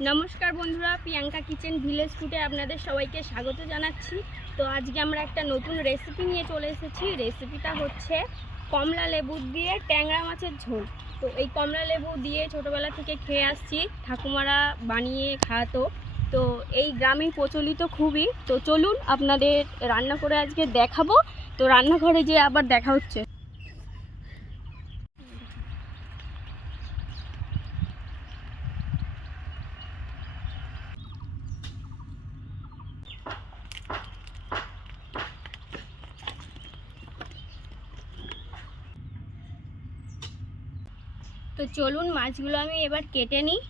নমস্কার বন্ধুরা, Priyanka kitchen village ফুটে আপনাদের সবাইকে স্বাগত জানাচ্ছি। তো আজকে আমরা একটা নতুন রেসিপি নিয়ে চলে এসেছি। রেসিপিটা হচ্ছে কমলা লেবু দিয়ে ট্যাংরা মাছের ঝোল। তো এই কমলা লেবু দিয়ে ছোটোবেলা থেকে খেয়ে আসছি। ঠাকুমারা বানিয়ে খাওয়াতো। তো এই গ্রামে প্রচলিত খুবই। তো চলুন আপনাদের রান্না করে আজকে দেখাবো। তো রান্নাঘরে যেয়ে আবার দেখা হচ্ছে। চলুন মাছগুলো আমি এবার কেটে নিই।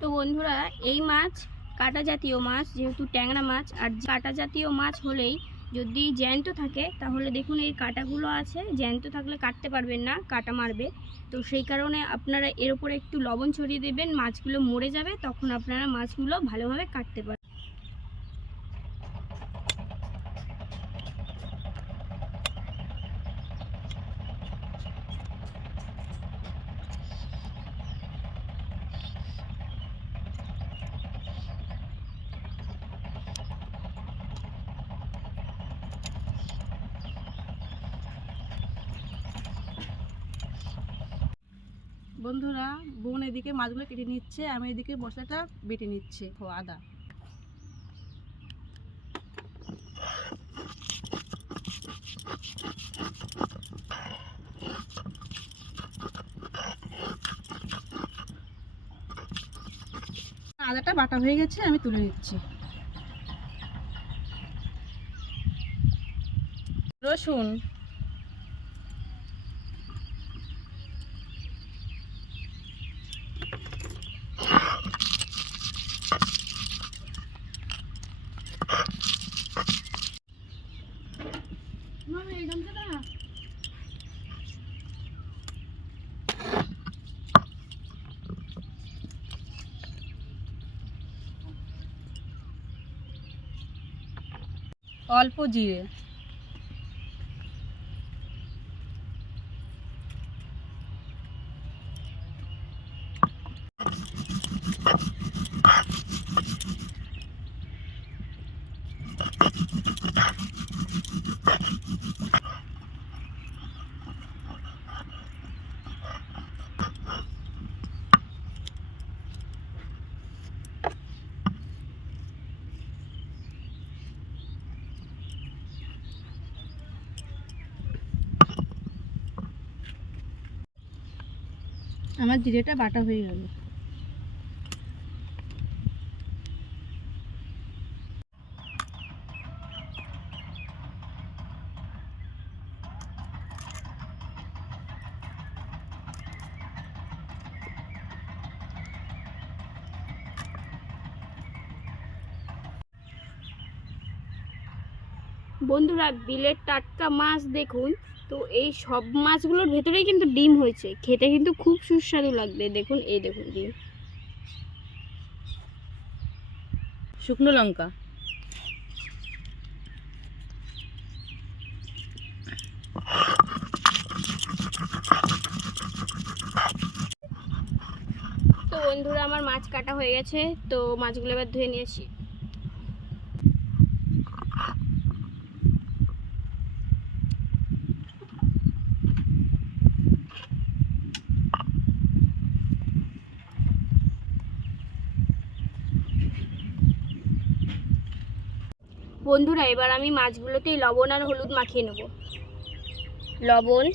তো বন্ধুরা, এই মাছ কাটা জাতীয় মাছ, যেহেতু ট্যাংরা মাছ, আর কাটা জাতীয় মাছ হলেই যদি জ্যান্ত থাকে, তাহলে দেখুন এই কাটাগুলো আছে। জ্যান্ত থাকলে কাটতে পারবেন না, কাটা মারবে। তো সেই কারণে আপনারা এর উপরে একটু লবণ ছড়িয়ে দেবেন, মাছগুলো মরে যাবে, তখন আপনারা মাছগুলো ভালোভাবে কাটতে পারবেন। বন্ধুরা, বোন এদিকে মাছগুলো কেটে নিচ্ছে, আমি এদিকে মশলাটা বেটে নিচ্ছে। আদা। আদাটা বাটা হয়ে গেছে, আমি তুলে নিচ্ছি। রসুন অল্প জিরে। আমার জিরেটা বাটা হয়ে গেল। বন্ধুরা বিলের টাটকা মাছ দেখুন। তো এই সব মাছগুলোর ভেতরেই কিন্তু ডিম হয়েছে। খেতে কিন্তু খুব সুস্বাদু লাগবে। দেখুন এই দেখুন ডিম। শুকনো লঙ্কা। তো বন্ধুরা আমার মাছ কাটা হয়ে গেছে। তো মাছগুলো এবার ধুয়ে নিয়েছি। বন্ধুরা, এবার আমি মাছগুলোতেই লবণ আর হলুদ মাখিয়ে নেব। লবণ,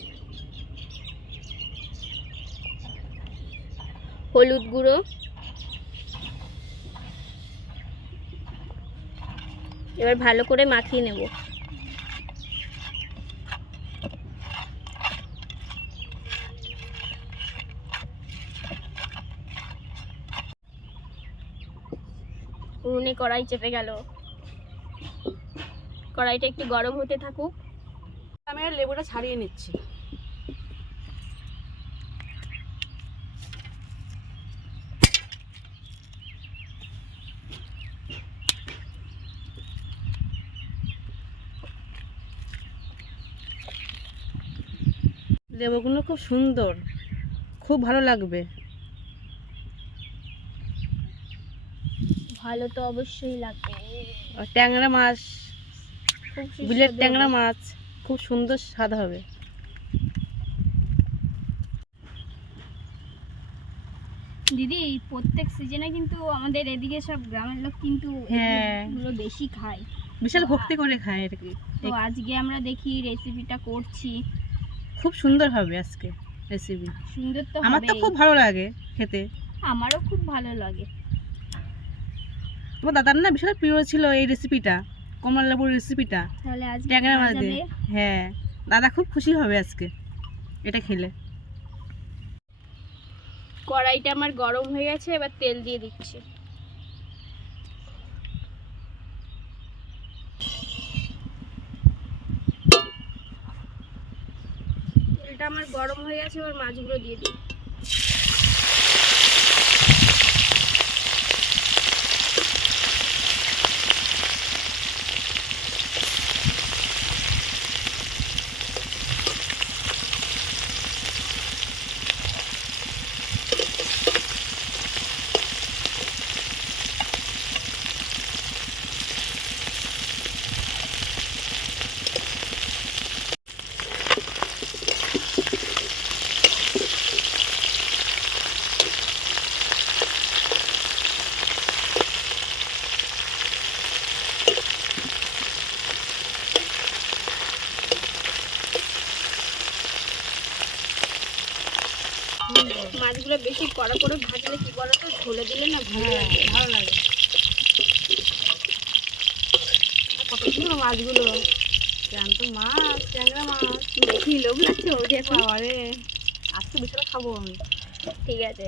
হলুদ গুঁড়ো, এবার ভালো করে মাখিয়ে নেব। উনুনে কড়াই চেপে গেল। কড়াইটা একটু গরম হতে থাকুক। আমি আর লেবুটা ছাড়িয়ে নিচ্ছি। লেবুগুলো খুব সুন্দর খুব ভালো লাগবে। ভালো তো অবশ্যই লাগবে। আর ট্যাংরা মাছ বিলের ট্যাংরা মাছ খুব সুন্দর স্বাদ হবে। দিদি প্রত্যেক সিজনে কিন্তু আমাদের এদিকে সব গ্রামের লোক কিন্তু হ্যাঁ। এগুলো বেশি খায়। বিশাল ভক্তি করে খায় আর কি তো আজকে আমরা দেখি রেসিপিটা করছি। খুব সুন্দর হবে আজকে রেসিপি সুন্দর তো আমার তো খুব ভালো লাগে খেতে। আমারও খুব ভালো লাগে। তোমার দাদার না বিশাল প্রিয় ছিল এই রেসিপিটা কমলা লেবুর রেসিপিটা ট্যাংরা মাছ দিয়ে। হ্যাঁ। দাদা খুব খুশি হবে আজকে এটা খেলে। কড়াইটা আমার গরম হয়ে গেছে এবার তেল দিয়ে দিচ্ছি। তেলটা আমার গরম হয়ে গেছে এবার মাছগুলো দিয়ে দিই। মাছগুলো বেশি কড়া করে ভাজলে কি বলো তো ঝোলে দিলে না ভালো হ্যাঁ লাগে। ভালো লাগে। কত সুন্দর মাছগুলো। জ্যান্ত মাছ ট্যাংরা মাছ। দেখি লোভ লাগছে ওই এখন। বাবারে আজকে বিশাল খাব আমি। ঠিক আছে।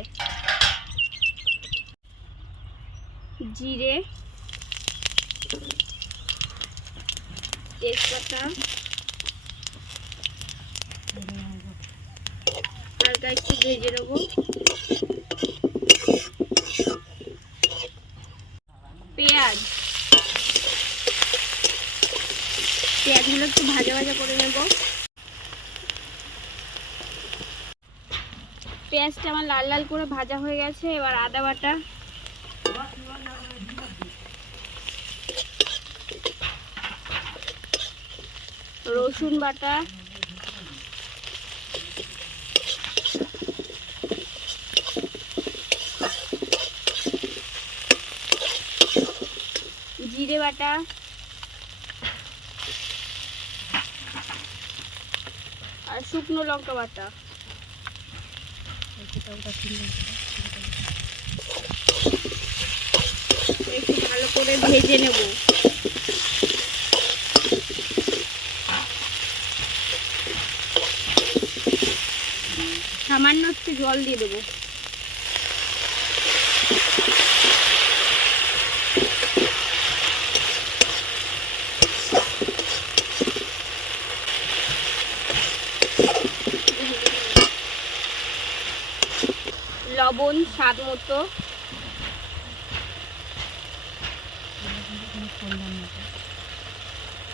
জিরে তেজপাতা হালকা একটু ভেজে নেব। পেঁয়াজ। পেঁয়াজগুলো একটু ভাজা ভাজা করে নেব। পেঁয়াজটা আমার লাল লাল করে ভাজা হয়ে গেছে, এবার আদা বাটা। রসুন বাটা। জিরে বাটা। আর শুকনো লঙ্কা বাটা। একটু ভালো করে ভেজে নেব। সামান্য একটু জল দিয়ে দেবো লবণ স্বাদ মতো।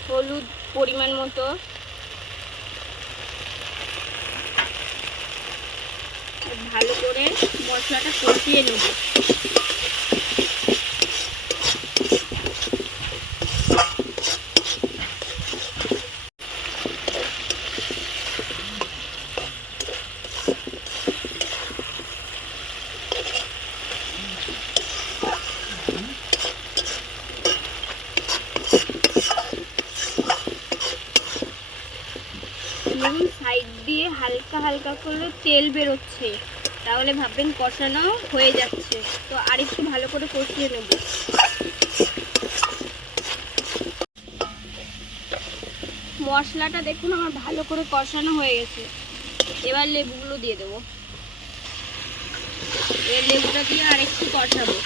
হলুদ পরিমাণ মতো। ভালো করে মশলাটা কষিয়ে নেব। দিয়ে হালকা হালকা করে তেল বেরোচ্ছে। তাহলে ভাববেন কষানো হয়ে যাচ্ছে। তো আরেকটু ভালো করে কষিয়ে নেব। মশলাটা দেখুন, আমার ভালো করে কষানো হয়ে গেছে। এবার লেবুগুলো দিয়ে দেবো। এবার লেবুটা দিয়ে আরেকটু কষাবো।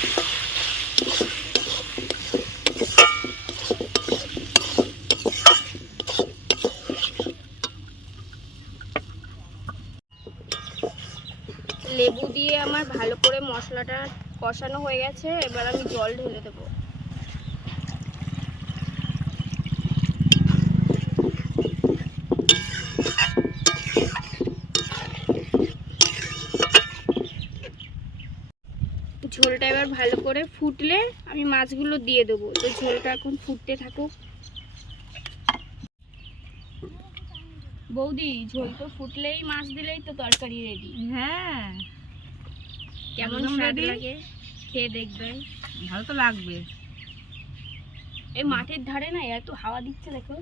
ভালো করে মশলাটা কষানো হয়ে গেছে, এবার আমি জল ঢেলে দেবো। ঝোলটা এবার ভালো করে ফুটলে আমি মাছগুলো দিয়ে দেবো, তো ঝোলটা এখন ফুটতে থাকুক। বৌদি, ঝোল তো ফুটলেই, মাছ দিলেই তো তরকারি রেডি হ্যাঁ। কেমন স্বাদ? লাগে? খেয়ে দেখবেন ভালো তো লাগবে। এই মাঠের ধারে না এত হাওয়া দিচ্ছে দেখো।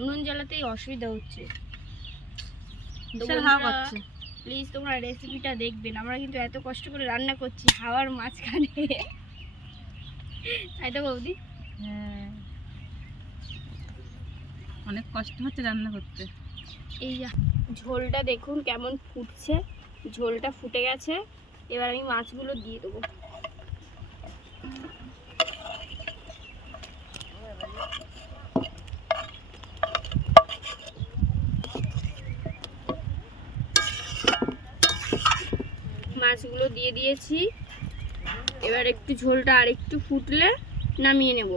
উনুন জ্বালাতেই অসুবিধা হচ্ছে। প্লিজ তোমরা রেসিপিটা দেখবেন আমরা কিন্তু এত কষ্ট করে রান্না করছি হাওয়ার মাঝখানে। তাই তো বৌদি? হ্যাঁ। অনেক কষ্ট হচ্ছে রান্না করতে। এই ঝোলটা দেখুন কেমন ফুটছে। ঝোলটা ফুটে গেছে। এবার আমি মাছগুলো দিয়ে দেবো। মাছগুলো দিয়ে দিয়েছি। এবার একটু ঝোলটা আর একটু ফুটলে নামিয়ে নেব।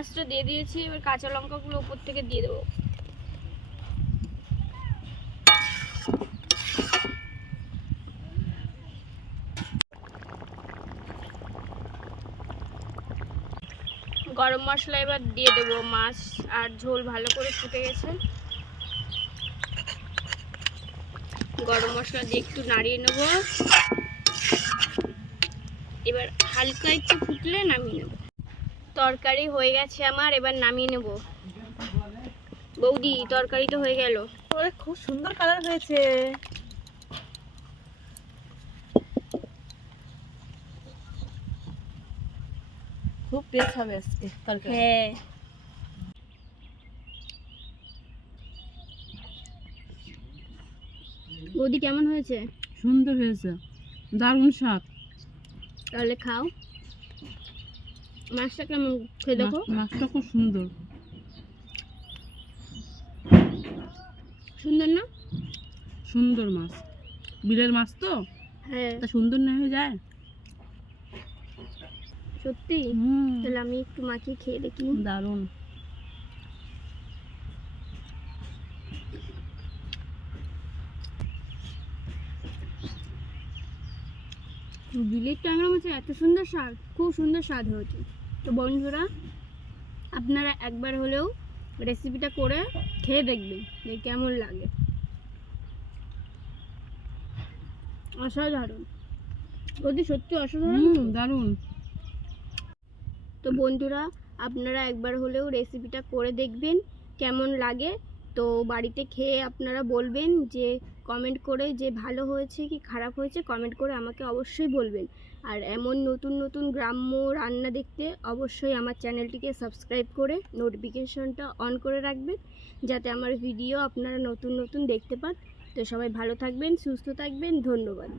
মাছটা দিয়ে দিয়েছি, এবার কাঁচা লঙ্কাগুলো উপর থেকে দিয়ে দেবো। গরম মশলা এবার দিয়ে দেবো, মাছ আর ঝোল ভালো করে ফুটে গেছে। গরম মশলা দিয়ে একটু নাড়িয়ে নেব। এবার হালকা একটু ফুটলে নামিয়ে নেব। তরকারি হয়ে গেছে আমার এবার নামিয়ে নেব। বৌদি তরকারি তো হয়ে গেল। ওরে খুব সুন্দর কালার হয়েছে। খুব টেস্ট হবে আজকে তরকারি। হ্যাঁ। বৌদি কেমন হয়েছে? সুন্দর হয়েছে। দারুণ স্বাদ। তাহলে খাও। মাছটা কেমন? খেয়ে দেখো। মাছটা খুব সুন্দর। সুন্দর না? সুন্দর মাছ। বিলের মাছ তো? হ্যাঁ। তা সুন্দর না হয়ে যায়? সত্যি? তাহলে আমি একটু মাখিয়ে খেয়ে দেখি। দারুণ। বিলের ট্যাংরা মাছের এত সুন্দর স্বাদ খুব সুন্দর স্বাদ হয়েছে তো বন্ধুরা আপনারা একবার হলেও রেসিপিটা করে খেয়ে দেখবেন যে কেমন লাগে। অসাধারণ। যদি সত্যি অসাধারণ। দারুণ। তো বন্ধুরা আপনারা একবার হলেও রেসিপিটা করে দেখবেন কেমন লাগে। তো বাড়িতে খেয়ে আপনারা বলবেন যে কমেন্ট করে যে ভালো হয়েছে কি খারাপ হয়েছে কমেন্ট করে আমাকে অবশ্যই বলবেন। আর এমন নতুন নতুন গ্রাম্য রান্না দেখতে অবশ্যই আমার চ্যানেলটিকে সাবস্ক্রাইব করে নোটিফিকেশনটা অন করে রাখবেন, যাতে আমার ভিডিও আপনারা নতুন নতুন দেখতে পান। তো সবাই ভালো থাকবেন, সুস্থ থাকবেন, ধন্যবাদ।